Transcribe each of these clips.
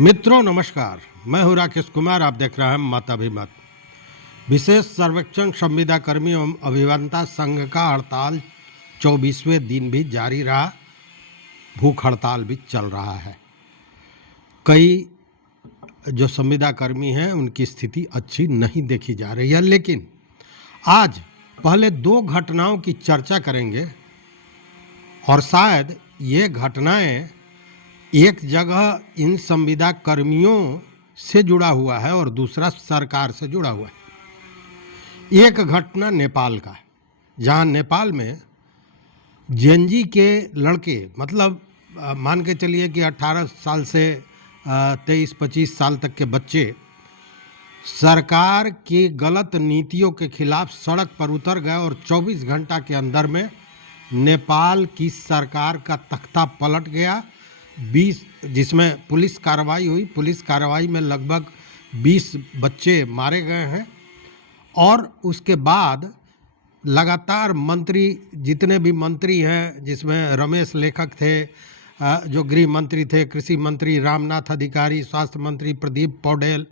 मित्रों नमस्कार, मैं हूं राकेश कुमार। आप देख रहे हैं मत अभिमत। विशेष सर्वेक्षण संविदा कर्मी एवं अभियंता संघ का हड़ताल 24वें दिन भी जारी रहा। भूख हड़ताल भी चल रहा है। कई जो संविदा कर्मी हैं उनकी स्थिति अच्छी नहीं देखी जा रही है, लेकिन आज पहले दो घटनाओं की चर्चा करेंगे और शायद ये घटनाएं एक जगह इन संविदा कर्मियों से जुड़ा हुआ है और दूसरा सरकार से जुड़ा हुआ है। एक घटना नेपाल का है, जहां नेपाल में जेनजी के लड़के, मतलब मान के चलिए कि 18 साल से 23-25 साल तक के बच्चे सरकार की गलत नीतियों के खिलाफ सड़क पर उतर गए और 24 घंटा के अंदर में नेपाल की सरकार का तख्ता पलट गया। 20 जिसमें पुलिस कार्रवाई हुई। पुलिस कार्रवाई में लगभग 20 बच्चे मारे गए हैं और उसके बाद लगातार मंत्री, जितने भी मंत्री हैं, जिसमें रमेश लेखक थे, जो गृह मंत्री थे, कृषि मंत्री रामनाथ अधिकारी, स्वास्थ्य मंत्री प्रदीप पौडेल,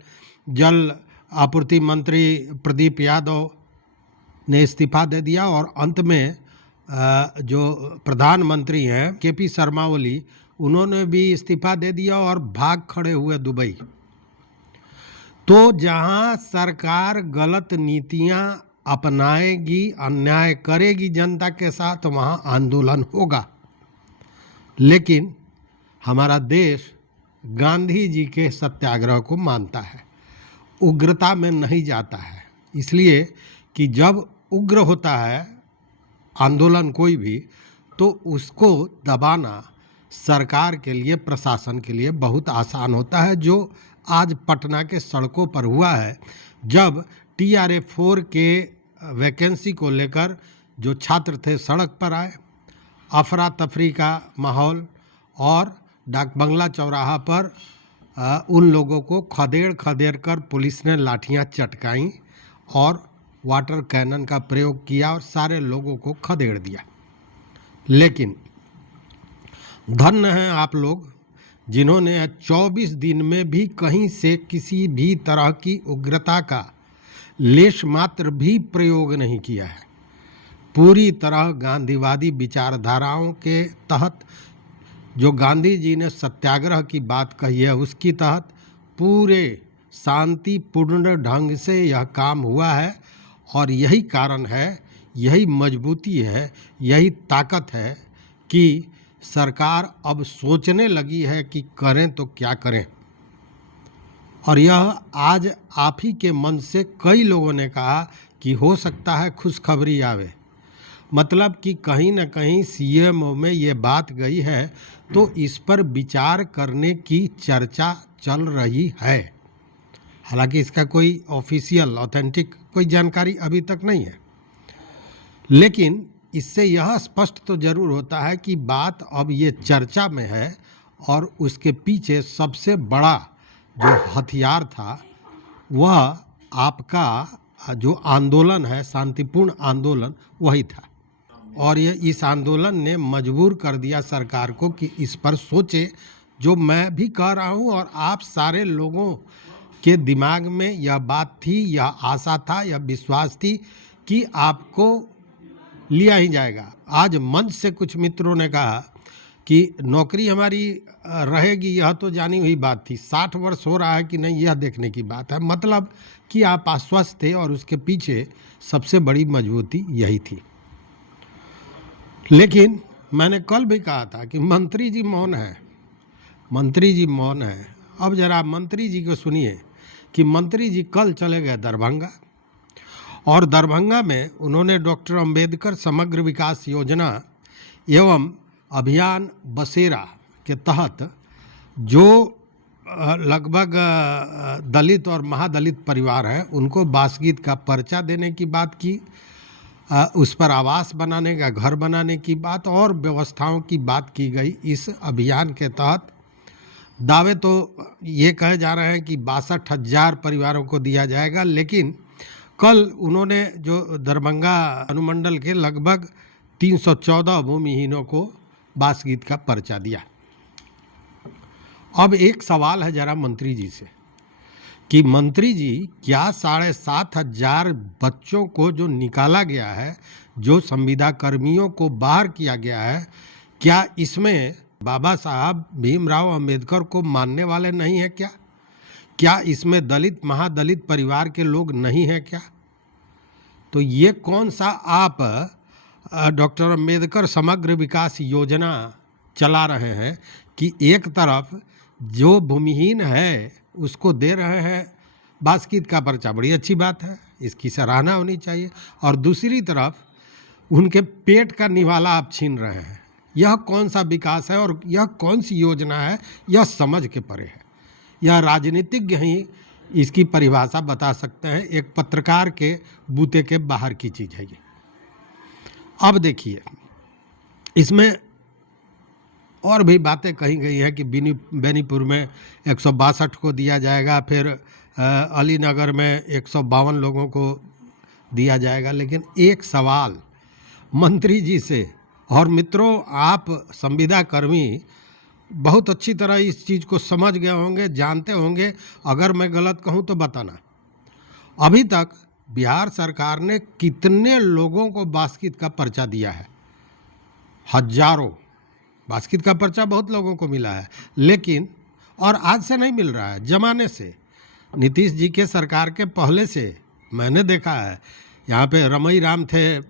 जल आपूर्ति मंत्री प्रदीप यादव ने इस्तीफा दे दिया और अंत में जो प्रधानमंत्री हैं केपी शर्मा ओली, उन्होंने भी इस्तीफा दे दिया और भाग खड़े हुए दुबई। तो जहां सरकार गलत नीतियां अपनाएगी, अन्याय करेगी जनता के साथ, वहां आंदोलन होगा। लेकिन हमारा देश गांधी जी के सत्याग्रह को मानता है, उग्रता में नहीं जाता है। इसलिए कि जब उग्र होता है आंदोलन कोई भी, तो उसको दबाना सरकार के लिए, प्रशासन के लिए बहुत आसान होता है। जो आज पटना के सड़कों पर हुआ है, जब TRA-4 के वैकेंसी को लेकर जो छात्र थे सड़क पर आए, अफरा तफरी का माहौल और डाक बंगला चौराहा पर उन लोगों को खदेड़ कर पुलिस ने लाठियां चटकाई और वाटर कैनन का प्रयोग किया और सारे लोगों को खदेड़ दिया। लेकिन धन्य हैं आप लोग जिन्होंने 24 दिन में भी कहीं से किसी भी तरह की उग्रता का लेश मात्र भी प्रयोग नहीं किया है। पूरी तरह गांधीवादी विचारधाराओं के तहत, जो गांधी जी ने सत्याग्रह की बात कही है उसकी तहत पूरे शांतिपूर्ण ढंग से यह काम हुआ है। और यही कारण है, यही मजबूती है, यही ताकत है कि सरकार अब सोचने लगी है कि करें तो क्या करें। और यह आज आप ही के मन से कई लोगों ने कहा कि हो सकता है खुशखबरी आवे, मतलब कि कहीं ना कहीं CMO में ये बात गई है, तो इस पर विचार करने की चर्चा चल रही है। हालांकि इसका कोई ऑफिशियल ऑथेंटिक कोई जानकारी अभी तक नहीं है, लेकिन इससे यह स्पष्ट तो जरूर होता है कि बात अब ये चर्चा में है और उसके पीछे सबसे बड़ा जो हथियार था वह आपका जो आंदोलन है, शांतिपूर्ण आंदोलन, वही था। और ये इस आंदोलन ने मजबूर कर दिया सरकार को कि इस पर सोचे। जो मैं भी कह रहा हूँ और आप सारे लोगों के दिमाग में यह बात थी, यह आशा था, यह विश्वास थी कि आपको लिया ही जाएगा। आज मंच से कुछ मित्रों ने कहा कि नौकरी हमारी रहेगी, यह तो जानी हुई बात थी। 60 वर्ष हो रहा है कि नहीं, यह देखने की बात है। मतलब कि आप आश्वस्त थे और उसके पीछे सबसे बड़ी मजबूती यही थी। लेकिन मैंने कल भी कहा था कि मंत्री जी मौन है, मंत्री जी मौन है। अब जरा मंत्री जी को सुनिए कि मंत्री जी कल चले गए दरभंगा और दरभंगा में उन्होंने डॉक्टर अंबेडकर समग्र विकास योजना एवं अभियान बसेरा के तहत जो लगभग दलित और महादलित परिवार हैं उनको बासगीत का पर्चा देने की बात की, उस पर आवास बनाने का, घर बनाने की बात और व्यवस्थाओं की बात की गई। इस अभियान के तहत दावे तो ये कहे जा रहे हैं कि 62,000 परिवारों को दिया जाएगा, लेकिन कल उन्होंने जो दरभंगा अनुमंडल के लगभग 314 भूमिहीनों को बासगीत का पर्चा दिया। अब एक सवाल है जरा मंत्री जी से कि मंत्री जी क्या 7,500 बच्चों को जो निकाला गया है, जो संविदा कर्मियों को बाहर किया गया है, क्या इसमें बाबा साहब भीमराव अंबेडकर को मानने वाले नहीं हैं क्या? क्या इसमें दलित महादलित परिवार के लोग नहीं हैं क्या? तो ये कौन सा आप डॉक्टर अंबेडकर समग्र विकास योजना चला रहे हैं कि एक तरफ जो भूमिहीन है उसको दे रहे हैं बास्केट का पर्चा, बड़ी अच्छी बात है, इसकी सराहना होनी चाहिए, और दूसरी तरफ उनके पेट का निवाला आप छीन रहे हैं। यह कौन सा विकास है और यह कौन सी योजना है? यह समझ के परे है। यह राजनीतिज्ञ ही इसकी परिभाषा बता सकते हैं, एक पत्रकार के बूते के बाहर की चीज़ है ये। अब देखिए, इसमें और भी बातें कही गई है कि बेनीपुर में 162 को दिया जाएगा, फिर अलीनगर में 152 लोगों को दिया जाएगा। लेकिन एक सवाल मंत्री जी से, और मित्रों आप संविदा कर्मी बहुत अच्छी तरह इस चीज़ को समझ गए होंगे, जानते होंगे, अगर मैं गलत कहूँ तो बताना। अभी तक बिहार सरकार ने कितने लोगों को बास्केट का पर्चा दिया है? हजारों। बास्केट का पर्चा बहुत लोगों को मिला है, लेकिन और आज से नहीं मिल रहा है, जमाने से, नीतीश जी के सरकार के पहले से मैंने देखा है। यहाँ पे रमई राम थे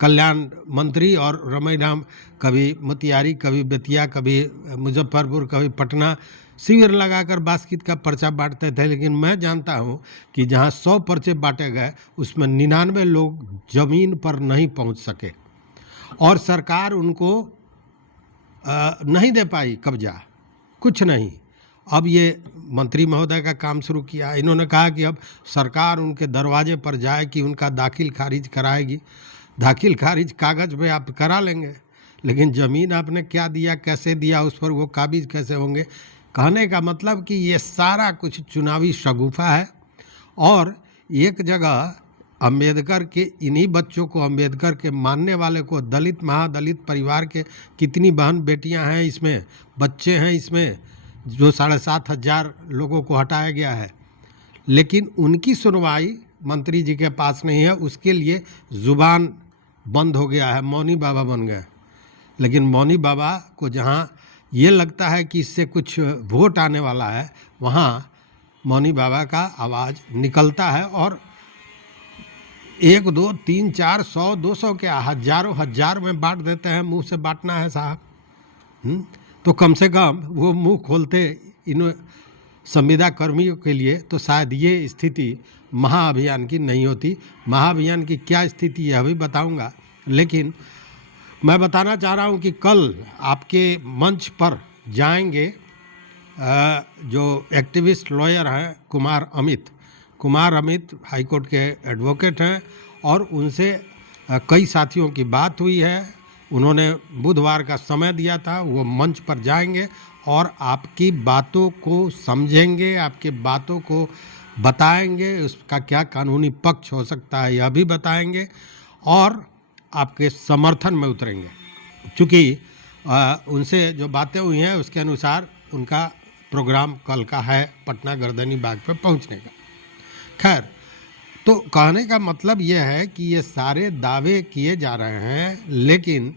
कल्याण मंत्री, और रमई राम कभी मोतिहारी, कभी बेतिया, कभी मुजफ्फरपुर, कभी पटना शिविर लगाकर बास्केट का पर्चा बांटते थे। लेकिन मैं जानता हूँ कि जहाँ 100 पर्चे बांटे गए उसमें 99 लोग जमीन पर नहीं पहुँच सके और सरकार उनको नहीं दे पाई कब्जा, कुछ नहीं। अब ये मंत्री महोदय का काम शुरू किया, इन्होंने कहा कि अब सरकार उनके दरवाजे पर जाए कि उनका दाखिल खारिज कराएगी। दाखिल खारिज कागज़ पे आप करा लेंगे, लेकिन ज़मीन आपने क्या दिया, कैसे दिया, उस पर वो काबिज कैसे होंगे? कहने का मतलब कि ये सारा कुछ चुनावी शगुफा है। और एक जगह अंबेडकर के इन्हीं बच्चों को, अंबेडकर के मानने वाले को, दलित महादलित परिवार के कितनी बहन बेटियां हैं इसमें, बच्चे हैं इसमें, जो 7,500 लोगों को हटाया गया है, लेकिन उनकी सुनवाई मंत्री जी के पास नहीं है। उसके लिए ज़ुबान बंद हो गया है, मौनी बाबा बन गए। लेकिन मौनी बाबा को जहाँ ये लगता है कि इससे कुछ वोट आने वाला है, वहाँ मौनी बाबा का आवाज़ निकलता है, और 1 2 3 4 100 200 के हजारों हजार में बांट देते हैं। मुंह से बांटना है साहब, तो कम से कम वो मुंह खोलते इन संविदा कर्मियों के लिए, तो शायद ये स्थिति महाअभियान की नहीं होती। महाअभियान की क्या स्थिति है अभी बताऊंगा, लेकिन मैं बताना चाह रहा हूँ कि कल आपके मंच पर जाएंगे जो एक्टिविस्ट लॉयर हैं कुमार अमित हाईकोर्ट के एडवोकेट हैं, और उनसे कई साथियों की बात हुई है। उन्होंने बुधवार का समय दिया था, वो मंच पर जाएंगे और आपकी बातों को समझेंगे, आपकी बातों को बताएंगे, उसका क्या कानूनी पक्ष हो सकता है यह भी बताएंगे, और आपके समर्थन में उतरेंगे। चूँकि उनसे जो बातें हुई हैं उसके अनुसार उनका प्रोग्राम कल का है पटना गर्दनी बाग पे पहुंचने का। खैर, तो कहने का मतलब यह है कि ये सारे दावे किए जा रहे हैं, लेकिन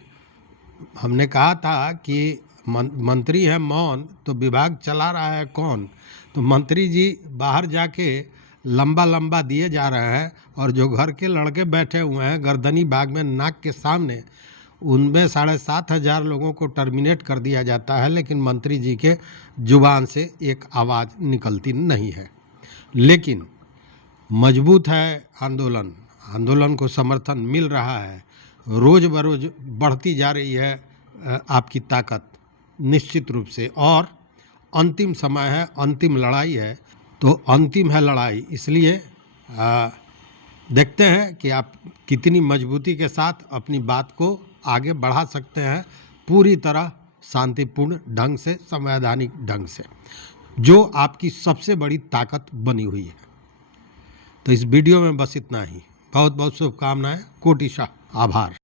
हमने कहा था कि मंत्री है मौन, तो विभाग चला रहा है कौन? तो मंत्री जी बाहर जाके लंबा दिए जा रहे हैं, और जो घर के लड़के बैठे हुए हैं गर्दनी बाग में नाक के सामने, उनमें 7,500 लोगों को टर्मिनेट कर दिया जाता है, लेकिन मंत्री जी के जुबान से एक आवाज़ निकलती नहीं है। लेकिन मजबूत है आंदोलन को समर्थन मिल रहा है, रोज़ बरोज़ बढ़ती जा रही है आपकी ताकत निश्चित रूप से, और अंतिम समय है, अंतिम लड़ाई है, तो अंतिम है लड़ाई। इसलिए देखते हैं कि आप कितनी मजबूती के साथ अपनी बात को आगे बढ़ा सकते हैं, पूरी तरह शांतिपूर्ण ढंग से, संवैधानिक ढंग से, जो आपकी सबसे बड़ी ताकत बनी हुई है। तो इस वीडियो में बस इतना ही। बहुत बहुत शुभकामनाएं, कोटिशा आभार।